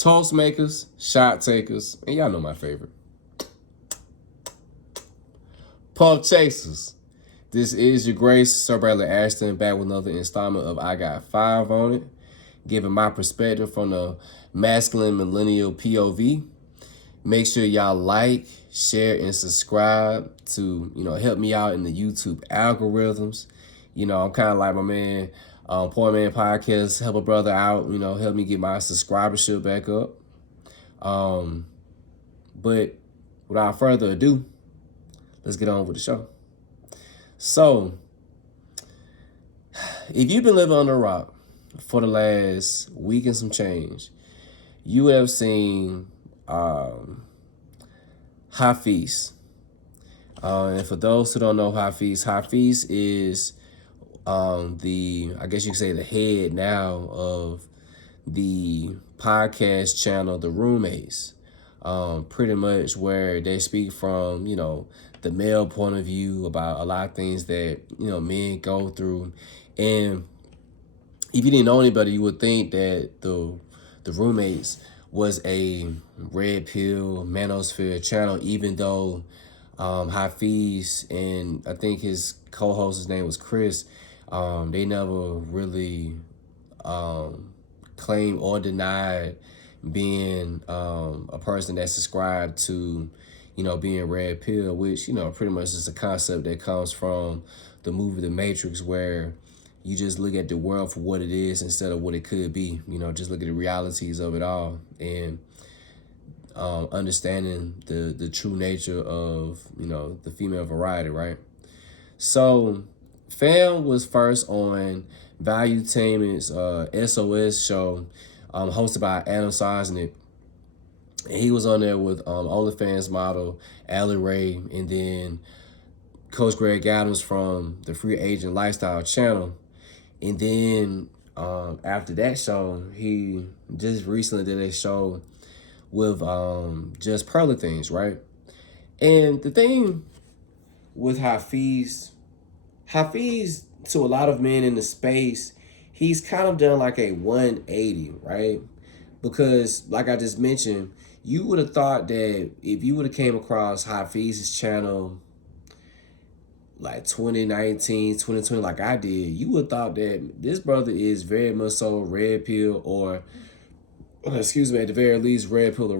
toast makers, shot takers, and y'all know my favorite, puff chasers. This is your Grace, Sir Bradley Ashton, back with another installment of I Got Five on It, giving my perspective from the masculine millennial POV. Make sure y'all like, share, and subscribe to, help me out in the YouTube algorithms. I'm kind of like my man, Poor Man Podcast, help a brother out, help me get my subscribership back up. But without further ado, let's get on with the show. So, if you've been living under a rock for the last week and some change, you would have seen Hafeez. And for those who don't know Hafeez is I guess you could say the head now of the podcast channel, The Roommates. Pretty much where they speak from, the male point of view about a lot of things that, men go through. And if you didn't know anybody, you would think that the Roommates was a red pill manosphere channel, even though Hafeez and I think his co-host, his name was Chris, they never really claimed or denied being a person that subscribed to, being red pill, which, pretty much is a concept that comes from the movie The Matrix, where you just look at the world for what it is instead of what it could be. Just look at the realities of it all and understanding the true nature of, the female variety, right? So Fam was first on Valuetainment's SOS show, hosted by Adam Sosnick. And he was on there with OnlyFans model Allie Ray, and then Coach Greg Adams from the Free Agent Lifestyle channel. And then after that show, he just recently did a show with Just Pearly Things, right? And the thing with Hafeez, to a lot of men in the space, he's kind of done like a 180, right? Because like I just mentioned, you would have thought that if you would have came across Hafeez's channel like 2019, 2020, like I did, you would have thought that this brother is very much so red pill or, excuse me, at the very least, red pill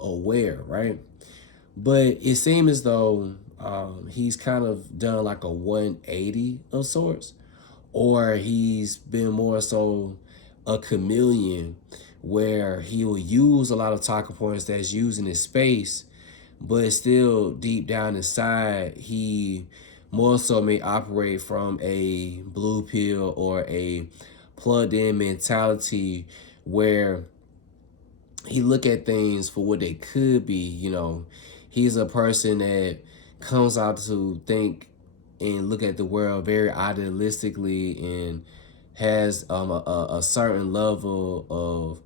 aware, right? But it seems as though he's kind of done like a 180 of sorts, or he's been more so a chameleon where he will use a lot of talking points that's used in his space, but still deep down inside, he more so may operate from a blue pill or a plugged in mentality where he look at things for what they could be. He's a person that comes out to think and look at the world very idealistically and has a certain level of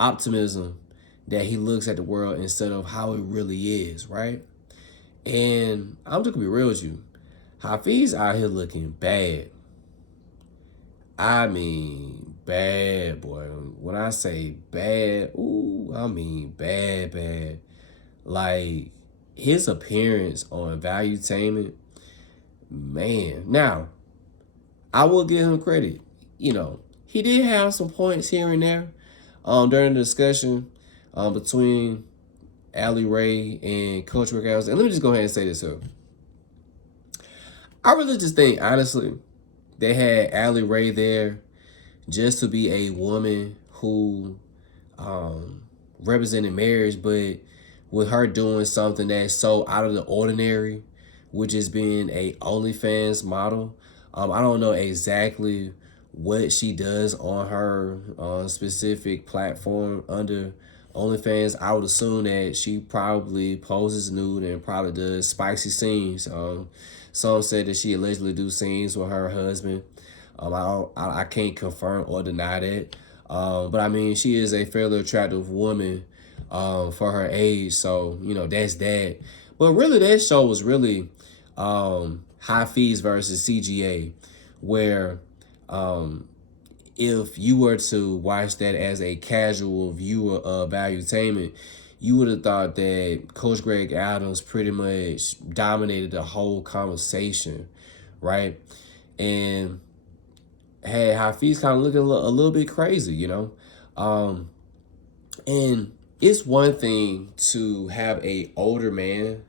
optimism that he looks at the world instead of how it really is, right? And I'm just gonna be real with you. Hafeez out here looking bad. I mean bad, boy. When I say bad, I mean bad. Like, his appearance on Valuetainment, man. Now, I will give him credit. He did have some points here and there during the discussion between Allie Ray and Coach Rick Adams. And let me just go ahead and say this here. I really just think, honestly, they had Allie Ray there just to be a woman who represented marriage, but with her doing something that's so out of the ordinary, which is being a OnlyFans model. I don't know exactly what she does on her specific platform under OnlyFans. I would assume that she probably poses nude and probably does spicy scenes. Some said that she allegedly do scenes with her husband. I can't confirm or deny that. But I mean, she is a fairly attractive woman for her age, so that's that. But really, that show was really Hafeez versus CGA, where if you were to watch that as a casual viewer of valuetainment, you would have thought that Coach Greg Adams pretty much dominated the whole conversation, right? And had Hafeez kind of looking a little bit crazy, you know? And it's one thing to have a older man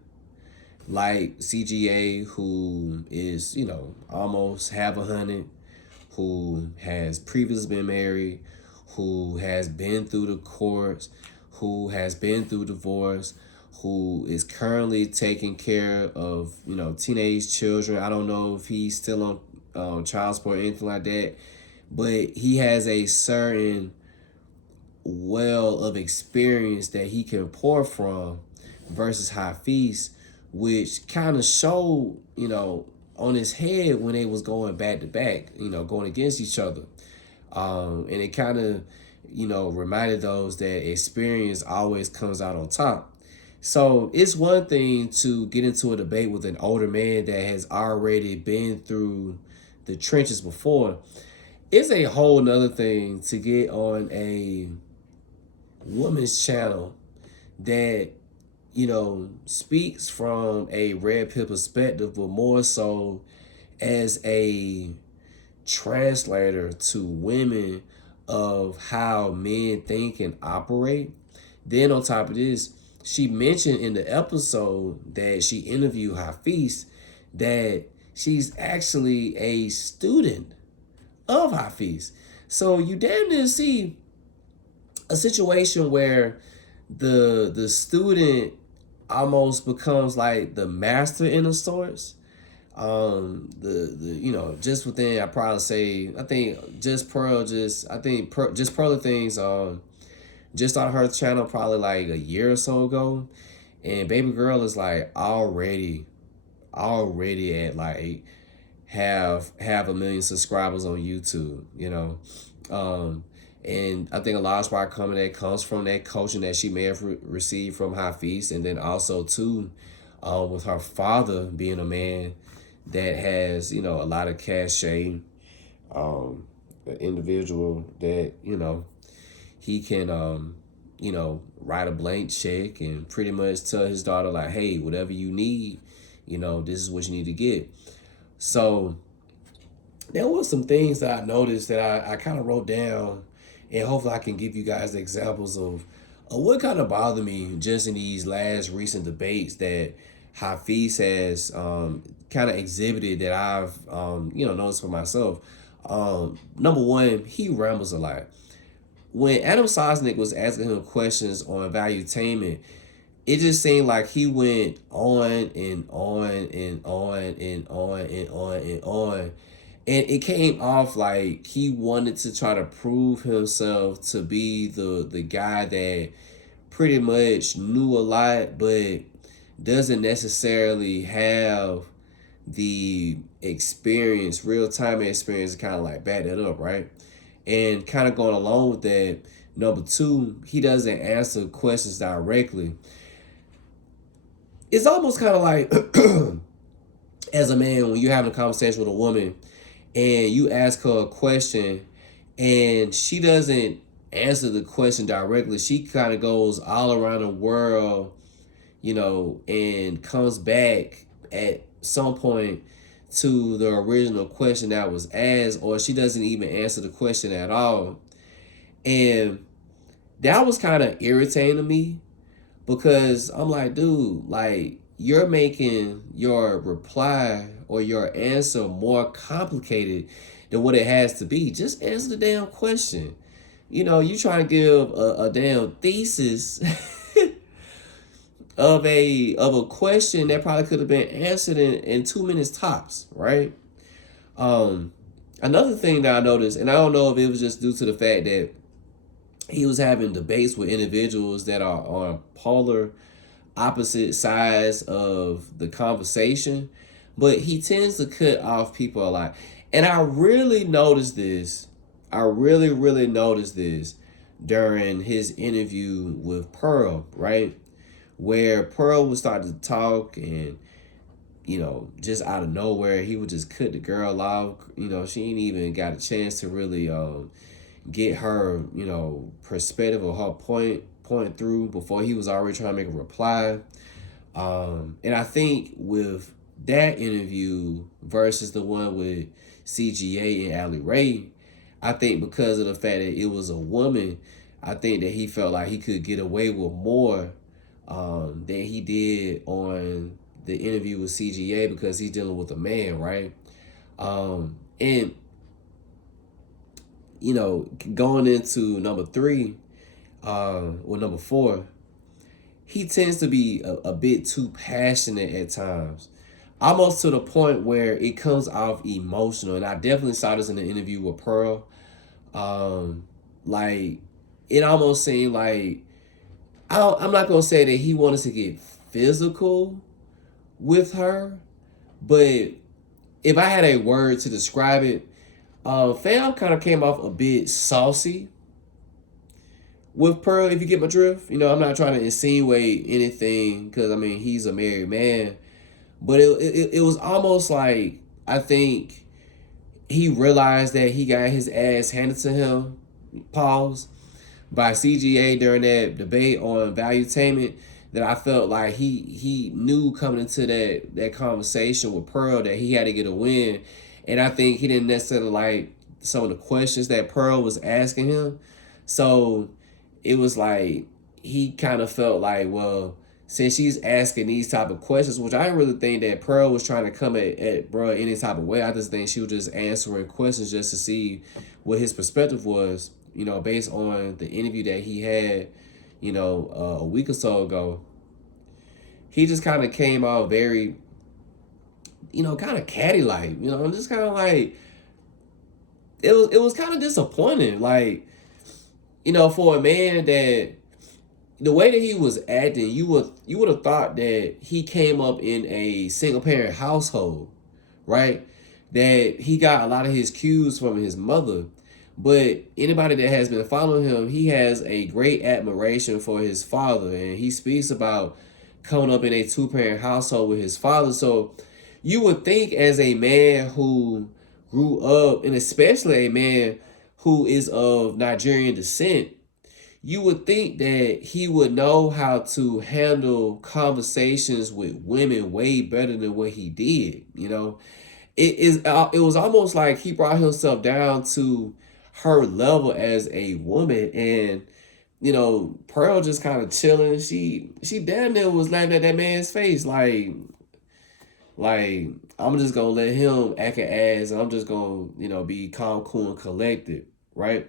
like CGA who is, you know, almost have 100, who has previously been married, who has been through the courts, who has been through divorce, who is currently taking care of, you know, teenage children. I don't know if he's still on child support or anything like that, but he has a certain well of experience that he can pour from versus Hafeez, which kind of showed, you know, on his head when they was going back to back, you know, going against each other. And it kind of, you know, reminded those that experience always comes out on top. So it's one thing to get into a debate with an older man that has already been through the trenches before. It's a whole nother thing to get on a woman's channel that, you know, speaks from a red pill perspective, but more so as a translator to women of how men think and operate. Then on top of this, she mentioned in the episode that she interviewed Hafeez that she's actually a student of Hafeez. So you damn near see a situation where the student almost becomes like the master in the sorts. The you know, just within, I probably say, I think just Pearl just I think just Pearl of Things just on her channel probably like a year or so ago, and baby girl is like already at like half a million subscribers on YouTube, you know. And I think a large part coming that comes from that coaching that she may have received from Hafeez, and then also too, with her father being a man that has, you know, a lot of cachet, an individual that, you know, he can, you know, write a blank check and pretty much tell his daughter like, hey, whatever you need, you know, this is what you need to get. So there was some things that I noticed that I kind of wrote down, and hopefully I can give you guys examples of what kind of bothered me just in these last recent debates that Hafeez has kind of exhibited that I've you know, noticed for myself. Number one, he rambles a lot. When Adam Sosnick was asking him questions on valuetainment, it just seemed like he went on and on and on and on and on and on. And it came off like he wanted to try to prove himself to be the guy that pretty much knew a lot, but doesn't necessarily have the experience, real time experience, to kind of like back that up, right? And kind of going along with that, number two, he doesn't answer questions directly. It's almost kind of like as a man, when you're having a conversation with a woman and you ask her a question and she doesn't answer the question directly, she kind of goes all around the world, you know, and comes back at some point to the original question that was asked, or she doesn't even answer the question at all. And that was kind of irritating to me, because I'm like, dude, like, you're making your reply or your answer more complicated than what it has to be. Just answer the damn question. You know, you trying to give a damn thesis of a question that probably could have been answered in 2 minutes tops, right? Another thing that I noticed, and I don't know if it was just due to the fact that he was having debates with individuals that are on polar opposite sides of the conversation, but he tends to cut off people a lot. And I really noticed this. I really noticed this during his interview with Pearl, right? Where Pearl was starting to talk, and just out of nowhere, he would just cut the girl off. She ain't even got a chance to really get her, perspective or her point through before he was already trying to make a reply. And I think with that interview versus the one with CGA and Allie Ray, I think because of the fact that it was a woman, I think that he felt like he could get away with more than he did on the interview with CGA because he's dealing with a man, right? And going into number three, or number four, he tends to be a bit too passionate at times, almost to the point where it comes off emotional. And I definitely saw this in the interview with Pearl. Like, it almost seemed like, I'm not going to say that he wanted to get physical with her, but if I had a word to describe it, Fam kind of came off a bit saucy with Pearl, if you get my drift. I'm not trying to insinuate anything because, he's a married man. But it was almost like, I think he realized that he got his ass handed to him, pause, by CGA during that debate on valuetainment, that I felt like he knew coming into that conversation with Pearl that he had to get a win. And I think he didn't necessarily like some of the questions that Pearl was asking him. So it was like he kind of felt like, well, since she's asking these type of questions, which I didn't really think that Pearl was trying to come at bro any type of way. I just think she was just answering questions just to see what his perspective was, based on the interview that he had, a week or so ago. He just kind of came out very, kind of catty-like, just kind of like, it was kind of disappointing. Like, for a man that, the way that he was acting, you would have thought that he came up in a single parent household, right? That he got a lot of his cues from his mother. But anybody that has been following him, he has a great admiration for his father, and he speaks about coming up in a two-parent household with his father. So you would think, as a man who grew up, and especially a man who is of Nigerian descent, you would think that he would know how to handle conversations with women way better than what he did. It was almost like he brought himself down to her level as a woman, and Pearl just kind of chilling. She damn near was laughing at that man's face, like I'm just gonna let him act an ass, and I'm just gonna be calm, cool, and collected, right?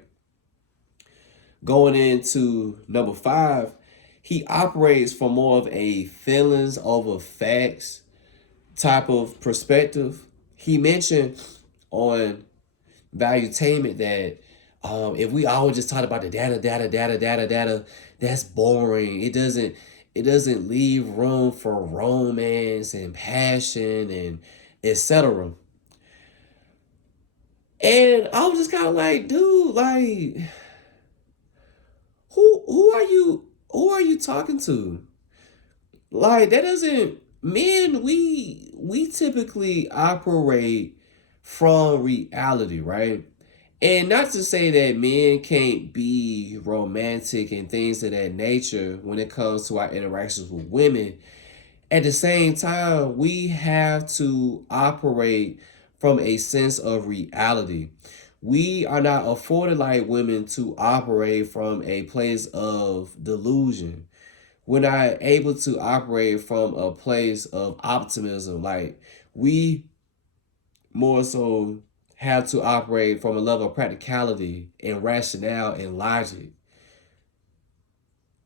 Going into number five, he operates from more of a feelings over facts type of perspective. He mentioned on valuetainment that if we always just talk about the data, that's boring. It doesn't leave room for romance and passion and etc. And I was just kind of like, dude, like, who are you talking to? Like, that doesn't, men, we typically operate from reality, right? And not to say that men can't be romantic and things of that nature when it comes to our interactions with women. At the same time, we have to operate from a sense of reality. We are not afforded, like women, to operate from a place of delusion. We're not able to operate from a place of optimism. Like, we more so have to operate from a level of practicality and rationale and logic.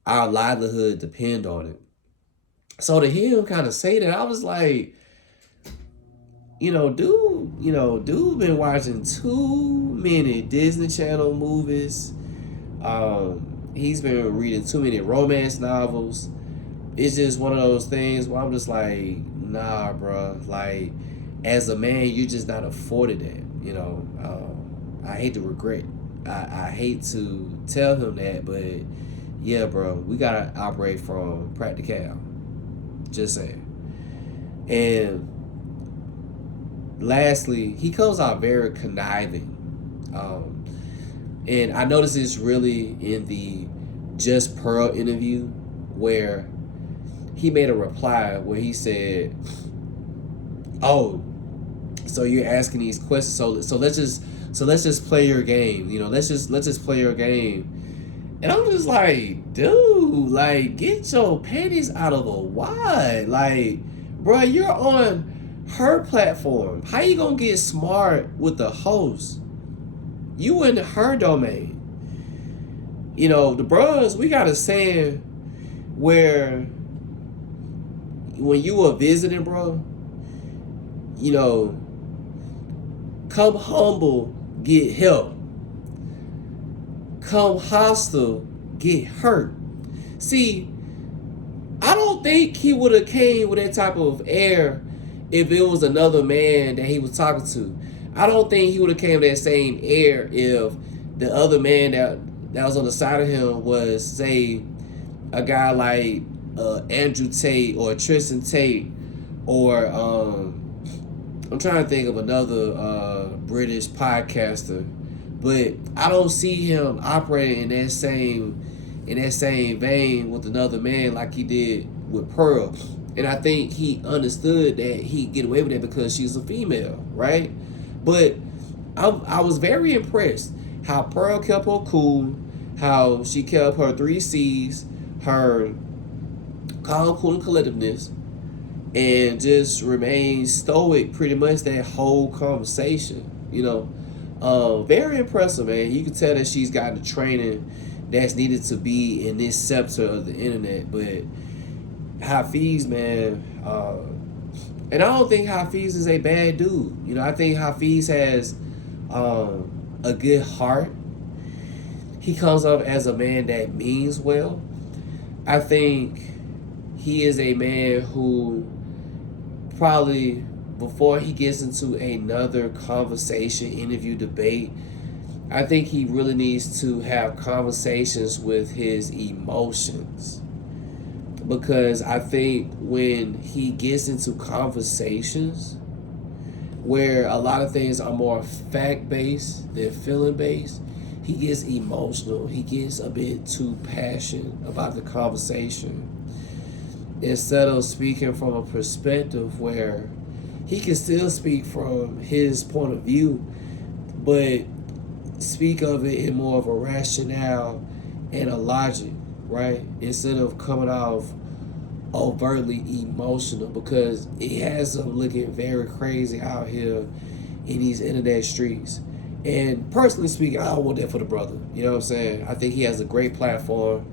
Our livelihood depend on it. So to hear him kind of say that, I was like, dude been watching too many Disney Channel movies. He's been reading too many romance novels. It's just one of those things where I'm just like, nah, bro. Like, as a man, you're just not afforded that. I hate to regret. I hate to tell him that, but yeah, bro, we gotta operate from practical. Just saying. And lastly, he comes out very conniving. And I noticed this really in the Just Pearl interview, where he made a reply where he said, "Oh, so you're asking these questions? So let's just play your game. Let's just play your game." And I'm just like, dude, like, get your panties out of a wad. Like, bro, you're on her platform. How you gonna get smart with the host? You in her domain. The bros, we got a saying where when you were visiting, bro, come humble, get help. Come hostile, get hurt. See, I don't think he would have came with that type of air if it was another man that he was talking to. I don't think he would have came with that same air if the other man that was on the side of him was, say, a guy like Andrew Tate or Tristan Tate, or I'm trying to think of another British podcaster, but I don't see him operating in that same vein with another man like he did with Pearl. And I think he understood that he'd get away with it because she's a female, right? But I was very impressed how Pearl kept her cool, how she kept her 3 C's, her calm, cool, and collectiveness, and just remained stoic pretty much that whole conversation. Very impressive, man. You can tell that she's got the training that's needed to be in this sector of the internet. But Hafeez, man, and I don't think Hafeez is a bad dude. I think Hafeez has a good heart. He comes up as a man that means well. I think he is a man who probably, before he gets into another conversation, interview, debate, I think he really needs to have conversations with his emotions. Because I think when he gets into conversations where a lot of things are more fact-based than feeling-based, he gets emotional. He gets a bit too passionate about the conversation, instead of speaking from a perspective where he can still speak from his point of view, but speak of it in more of a rationale and a logic, right? Instead of coming off overtly emotional, because it has him looking very crazy out here in these internet streets. And personally speaking, I don't want that for the brother. You know what I'm saying? I think he has a great platform.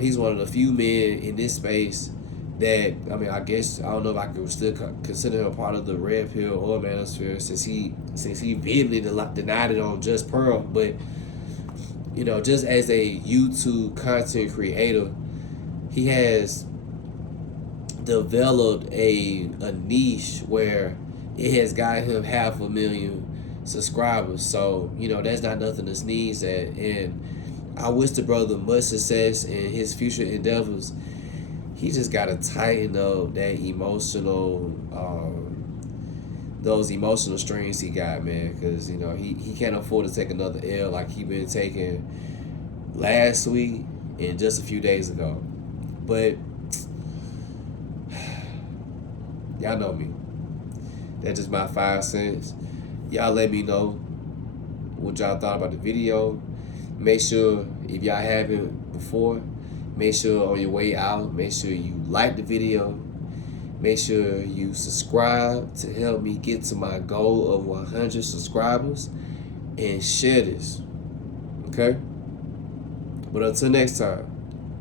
He's one of the few men in this space that, I guess, I don't know if I could still consider him a part of the red pill or manosphere, since he vehemently denied it on Just Pearl. But just as a YouTube content creator, he has developed a niche where it has got him 500,000 subscribers. So that's not nothing to sneeze at. And I wish the brother much success in his future endeavors. He just gotta tighten up that those emotional strings he got, man. Because he can't afford to take another L like he been taking last week and just a few days ago. But y'all know me. That's just my 5 cents. Y'all let me know what y'all thought about the video. Make sure, if y'all haven't before, make sure on your way out, make sure you like the video. Make sure you subscribe to help me get to my goal of 100 subscribers. And share this. Okay? But until next time,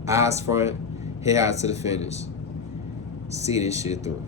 eyes front, head out to the finish. See this shit through.